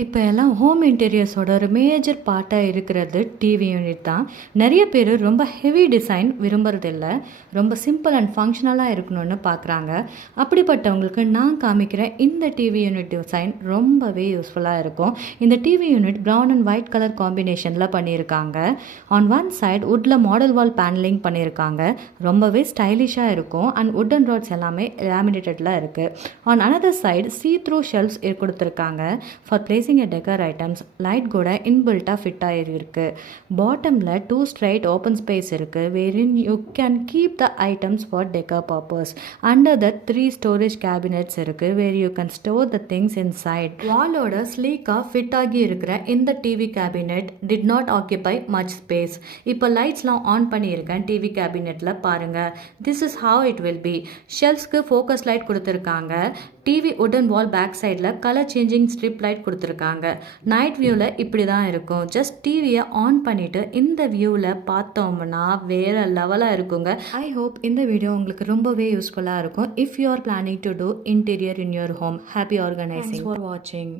இப்போ எல்லாம் ஹோம் இன்டீரியர்ஸோட ஒரு மேஜர் பார்ட்டாக இருக்கிறது டிவி யூனிட் தான். நிறைய பேர் ரொம்ப ஹெவி டிசைன் விரும்புறதில்ல, ரொம்ப சிம்பிள் அண்ட் ஃபங்க்ஷனலாக இருக்கணும்னு பார்க்குறாங்க. அப்படிப்பட்டவங்களுக்கு நான் காமிக்கிற இந்த டிவி யூனிட் டிசைன் ரொம்பவே யூஸ்ஃபுல்லாக இருக்கும். இந்த TV unit brown and white colour காம்பினேஷனில் பண்ணியிருக்காங்க. ஆன் ஒன் சைட் வுட்டில் மாடல் வால் பேனலிங் பண்ணியிருக்காங்க. ரொம்பவே ஸ்டைலிஷாக இருக்கும் அண்ட் வுட்டன் ராட்ஸ் எல்லாமே லேமினேட்டடில் இருக்குது. On another side see-through shelves கொடுத்துருக்காங்க. For placing decker items light கூட இன்பில்ட்டாக ஃபிட் ஆகிருக்கு. பாட்டமில் 2 ஸ்ட்ரைட் ஓப்பன் ஸ்பேஸ் இருக்குது, wherein you can keep the items for decor purpose. Under the 3 storage cabinets இருக்குது, where you can store the things inside. வாலோட ஸ்லீக்காக fit ஆகி இருக்கிற இந்த TV cabinet did not occupy much space. இப்போ லைட்ஸ்லாம் ஆன் பண்ணியிருக்கேன் டிவி கேபினெட்டில் பாருங்கள். This is how it will be. ஷெல்ஃப்ஸ்க்கு ஃபோக்கஸ் லைட் கொடுத்துருக்காங்க. டிவி உடன் வால் பேக் சைடில் கலர் சேஞ்சிங் ஸ்ட்ரிப் லைட் கொடுத்துருக்காங்க. நைட் வியூவில் இப்படி தான் இருக்கும். ஜஸ்ட் டிவியை ஆன் பண்ணிவிட்டு இந்த வியூவில் பார்த்தோம்னா வேறு லெவலாக இருக்குங்க. ஐ ஹோப் இந்த வீடியோ உங்களுக்கு ரொம்பவே யூஸ்ஃபுல்லாக இருக்கும். If you are planning to do interior in your home, happy organising. For வாட்சிங்.